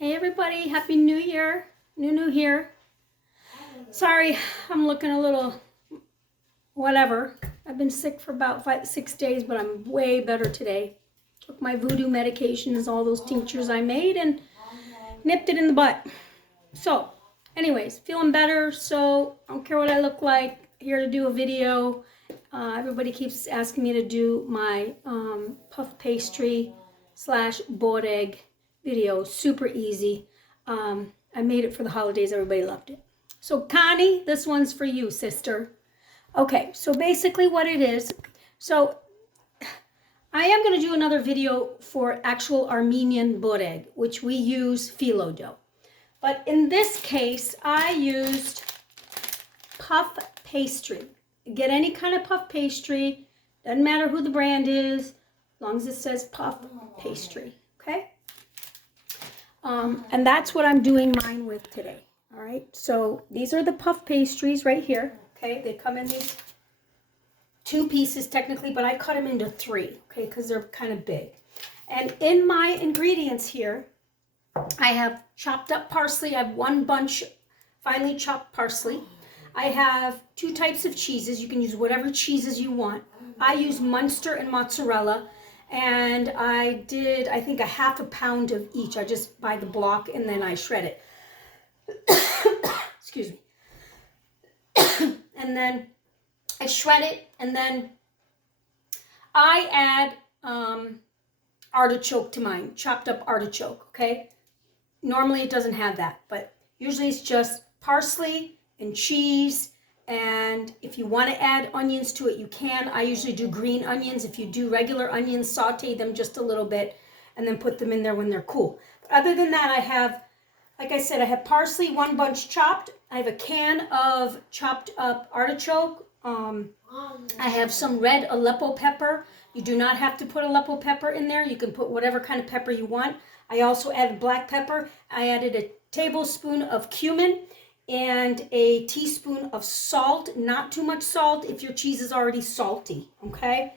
Hey everybody, Happy New Year. New here. Sorry, I'm looking a little whatever. I've been sick for about 6 days, but I'm way better today. Took my voodoo medications, all those tinctures I made, and nipped it in the butt. So, anyways, feeling better, so I don't care what I look like. Here to do a video. Everybody keeps asking me to do my puff pastry / Boreg video. Super easy. I made it for the holidays. Everybody loved it. So Connie, this one's for you, sister. Okay, so basically what it is, so I am going to do another video for actual Armenian Boreg, which we use phyllo dough. But in this case, I used puff pastry. Get any kind of puff pastry. Doesn't matter who the brand is, as long as it says puff pastry. Okay? And that's what I'm doing mine with today. All right? So these are the puff pastries right here. Okay? They come in these 2 pieces technically, but I cut them into 3. Okay? Because they're kind of big. And in my ingredients here, I have chopped up parsley. I have 1 bunch finely chopped parsley. I have 2 types of cheeses. You can use whatever cheeses you want. I use Munster and mozzarella. And I did, I think, a ½ a pound of each. I just buy the block and then I shred it. Excuse me. And then I shred it, and then I add artichoke to mine, chopped up artichoke, okay? Normally it doesn't have that, but usually it's just parsley and cheese. And if you want to add onions to it, you can. I usually do green onions. If you do regular onions, saute them just a little bit and then put them in there when they're cool. But other than that, I have, like I said, I have parsley, 1 bunch chopped. I have a can of chopped up artichoke. I have some red Olepo pepper. You do not have to put Olepo pepper in there. You can put whatever kind of pepper you want. I also added black pepper. I added a tablespoon of cumin and a teaspoon of salt. Not too much salt if your cheese is already salty, okay?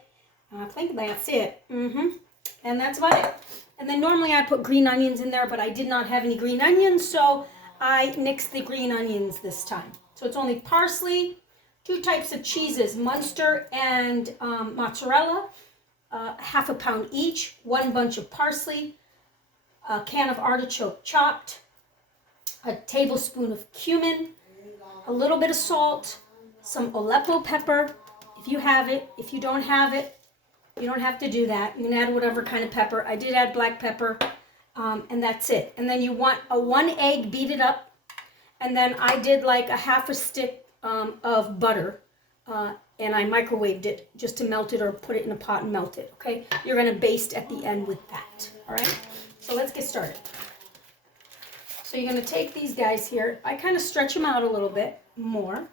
I think that's it. And that's about it. And then normally I put green onions in there, but I did not have any green onions, so I nixed the green onions this time. So it's only parsley, 2 types of cheeses, Munster and mozzarella, ½ a pound each, 1 bunch of parsley, a can of artichoke chopped, a tablespoon of cumin, a little bit of salt, some Olepo pepper, if you have it. If you don't have it, you don't have to do that. You can add whatever kind of pepper. I did add black pepper, and that's it. And then you want 1 egg, beat it up, and then I did like a ½ a stick of butter, and I microwaved it just to melt it or put it in a pot and melt it, okay? You're going to baste at the end with that, all right? So let's get started. So you're going to take these guys here. I kind of stretch them out a little bit more.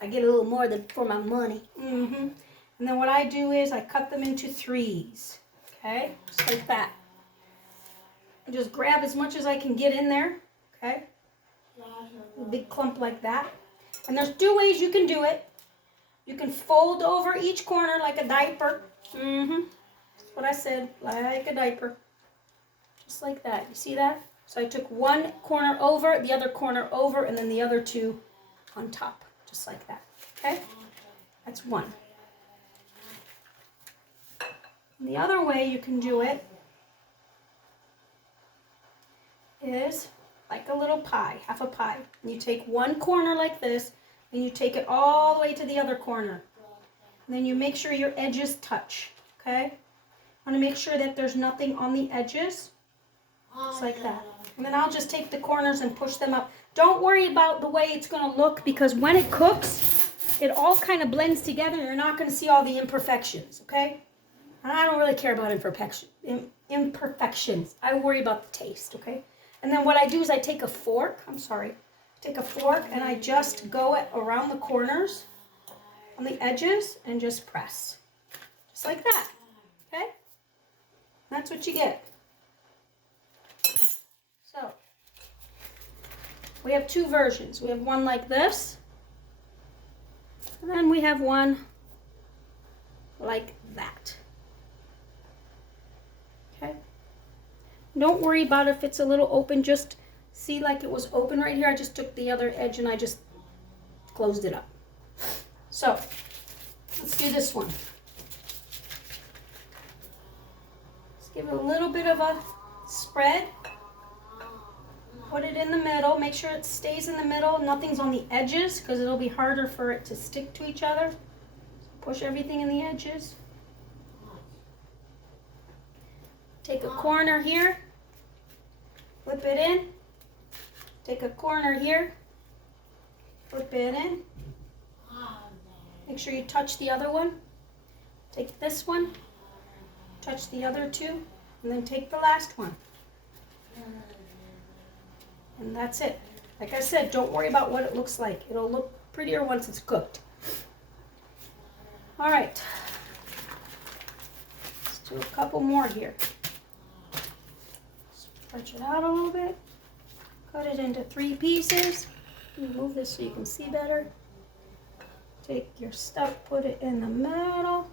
I get a little more than for my money. And then what I do is I cut them into 3s. Okay? Just like that. I just grab as much as I can get in there. Okay? A big clump like that. And there's 2 ways you can do it. You can fold over each corner like a diaper. That's what I said. Like a diaper. Just like that. You see that? So I took 1 corner over, the other corner over, and then the other 2 on top, just like that, okay? That's 1. And the other way you can do it is like a little pie, ½ a pie. And you take 1 corner like this, and you take it all the way to the other corner. And then you make sure your edges touch, okay? I want to make sure that there's nothing on the edges, just like that. And then I'll just take the corners and push them up. Don't worry about the way it's going to look, because when it cooks, it all kind of blends together. You're not going to see all the imperfections, okay? And I don't really care about imperfections. I worry about the taste, okay? And then what I do is I take a fork. Take a fork and I just go around the corners on the edges and just press. Just like that, okay? That's what you get. So, we have 2 versions. We have one like this, and then we have one like that. Okay? Don't worry about if it's a little open. Just see like it was open right here. I just took the other edge and I just closed it up. So let's do this one. Let's give it a little bit of a spread. Put it in the middle. Make sure it stays in the middle. Nothing's on the edges because it'll be harder for it to stick to each other. Push everything in the edges. Take a corner here. Flip it in. Take a corner here. Flip it in. Make sure you touch the other one. Take this one. Touch the other two. And then take the last one. And that's it. Like I said, don't worry about what it looks like. It'll look prettier once it's cooked. All right. Let's do a couple more here. Stretch it out a little bit. Cut it into 3 pieces. Move this so you can see better. Take your stuff, put it in the middle.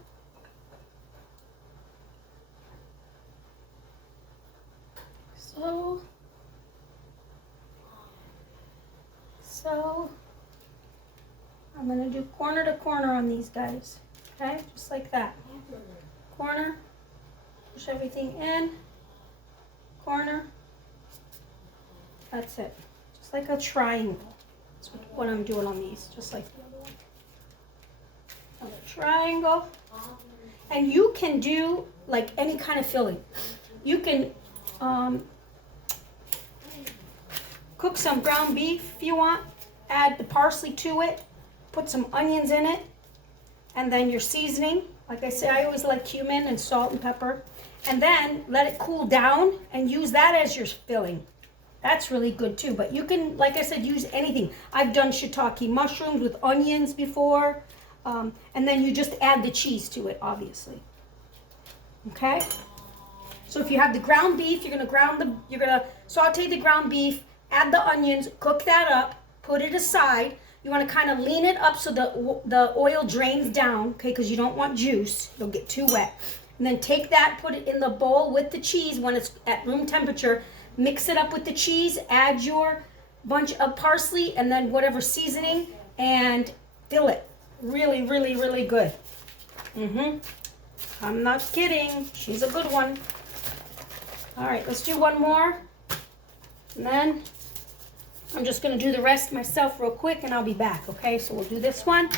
So I'm going to do corner to corner on these guys, okay? Just like that. Corner, push everything in, corner, that's it. Just like a triangle. That's what I'm doing on these, just like the other one. Another triangle. And you can do like any kind of filling. You can cook some ground beef if you want. Add the parsley to it. Put some onions in it. And then your seasoning. Like I say, I always like cumin and salt and pepper. And then let it cool down and use that as your filling. That's really good too. But you can, like I said, use anything. I've done shiitake mushrooms with onions before. And then you just add the cheese to it, obviously. Okay? So if you have the ground beef, you're gonna saute the ground beef, add the onions, cook that up, put it aside. You want to kind of lean it up so the oil drains down, okay, because you don't want juice. You'll get too wet. And then take that, put it in the bowl with the cheese when it's at room temperature. Mix it up with the cheese, add your bunch of parsley and then whatever seasoning and fill it. Really, really, really good. I'm not kidding. She's a good one. All right, let's do one more. And then I'm just going to do the rest myself real quick and I'll be back, okay? So we'll do this one.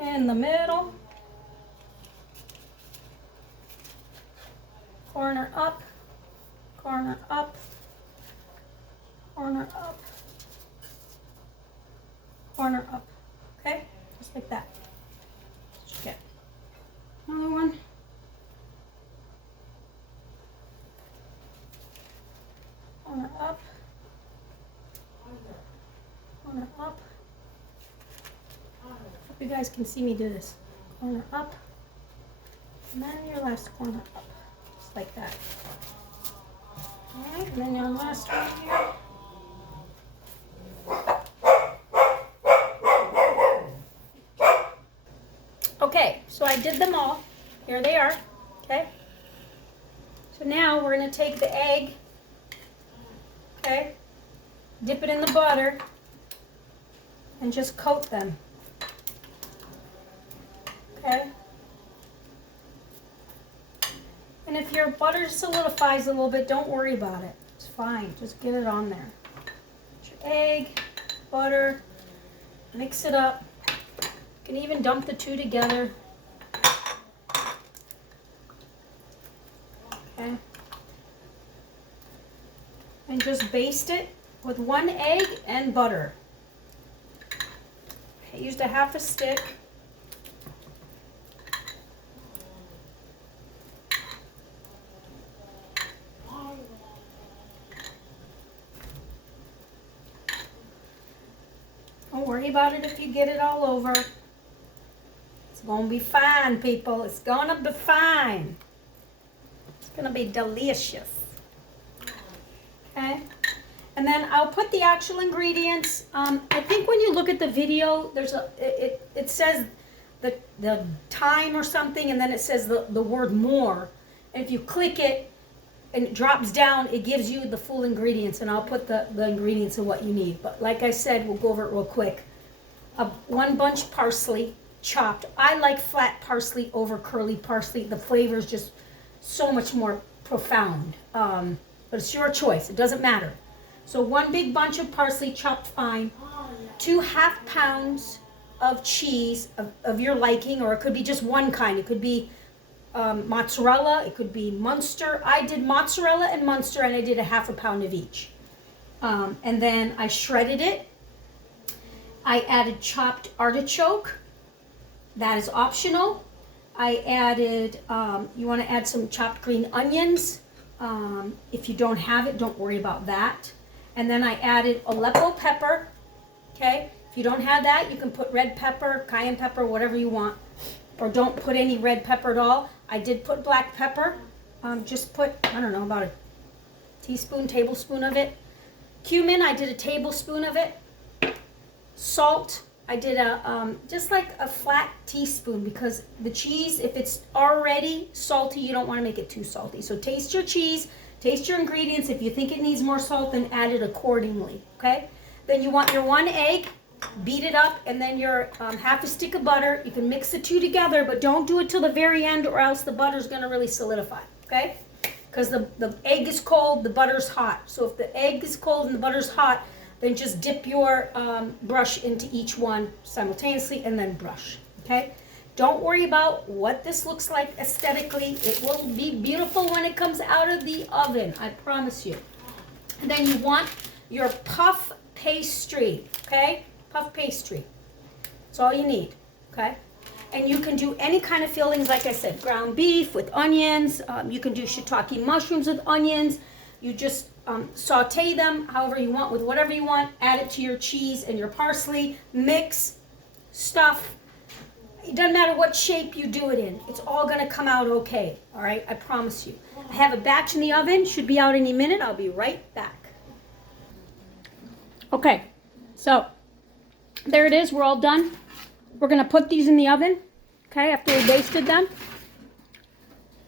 In the middle. Corner up. Corner up. Corner up. Corner up. Okay? Just like that. Let's get another one. Corner up. Corner up. Hope you guys can see me do this. Corner up. And then your last corner up. Just like that. Alright, and then your last one here. Okay, so I did them all. Here they are. Okay. So now we're going to take the egg. Okay. Dip it in the butter. And just coat them. Okay. And if your butter solidifies a little bit, don't worry about it. It's fine. Just get it on there. Put your egg, butter, mix it up. You can even dump the two together. Okay. And just baste it with 1 egg and butter. I used a half a stick. Don't worry about it if you get it all over. It's going to be fine, people. It's going to be fine. It's going to be delicious. Okay? And then I'll put the actual ingredients. I think when you look at the video, there's it says the time or something, and then it says the word more. And if you click it and it drops down, it gives you the full ingredients, and I'll put the ingredients of what you need. But like I said, we'll go over it real quick. 1 bunch parsley, chopped. I like flat parsley over curly parsley. The flavor is just so much more profound. But it's your choice. It doesn't matter. So 1 big bunch of parsley chopped fine. 2 half pounds of cheese of your liking, or it could be just one kind. It could be mozzarella. It could be munster. I did mozzarella and munster, and I did a half a pound of each. And then I shredded it. I added chopped artichoke. That is optional. I added, you want to add some chopped green onions. If you don't have it, don't worry about that. And then I added Olepo pepper. Okay, if you don't have that, you can put red pepper, cayenne pepper, whatever you want. Or don't put any red pepper at all. I did put black pepper. Just put, I don't know, about a tablespoon of it. Cumin, I did a tablespoon of it. Salt, I did just like a flat teaspoon, because the cheese, if it's already salty, you don't want to make it too salty. So taste your cheese, taste your ingredients. If you think it needs more salt, then add it accordingly, okay? Then you want your 1 egg, beat it up, and then your half a stick of butter. You can mix the two together, but don't do it till the very end, or else the butter's going to really solidify, okay? Because the egg is cold, the butter's hot. So if the egg is cold and the butter's hot, then just dip your brush into each one simultaneously and then brush, okay? Don't worry about what this looks like aesthetically. It will be beautiful when it comes out of the oven, I promise you. And then you want your puff pastry, okay? Puff pastry. That's all you need, okay? And you can do any kind of fillings, like I said, ground beef with onions. You can do shiitake mushrooms with onions. You just saute them however you want with whatever you want. Add it to your cheese and your parsley. Mix, stuff. It doesn't matter what shape you do it in. It's all going to come out okay. All right? I promise you. I have a batch in the oven. Should be out any minute. I'll be right back. Okay. So, there it is. We're all done. We're going to put these in the oven. Okay? After we basted them.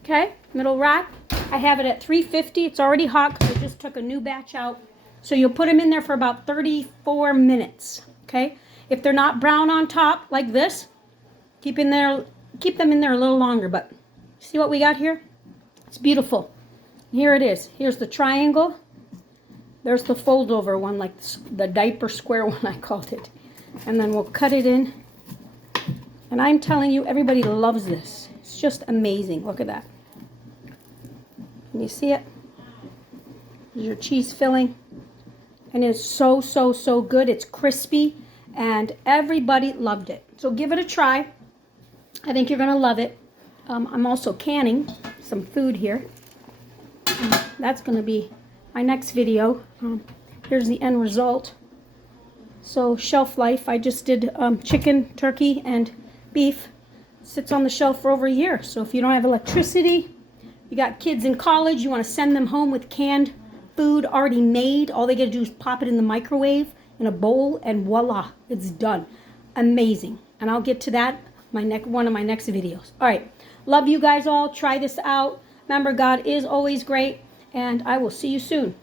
Okay? Middle rack. I have it at 350. It's already hot because I just took a new batch out. So you'll put them in there for about 34 minutes. Okay? If they're not brown on top like this, keep them in there a little longer. But see what we got here? It's beautiful. Here it is. Here's the triangle. There's the fold over one, like the diaper square one I called it. And then we'll cut it in. And I'm telling you, everybody loves this. It's just amazing. Look at that. Can you see it? Here's your cheese filling. And it's so, so, so good. It's crispy. And everybody loved it. So give it a try. I think you're going to love it. I'm also canning some food here. That's going to be my next video. Here's the end result. So shelf life. I just did chicken, turkey, and beef. Sits on the shelf for over a year. So if you don't have electricity, you got kids in college, you want to send them home with canned food already made. All they got to do is pop it in the microwave in a bowl, and voila, it's done. Amazing. And I'll get to that one of my next videos. All right. Love you guys all. Try this out. Remember, God is always great, and I will see you soon.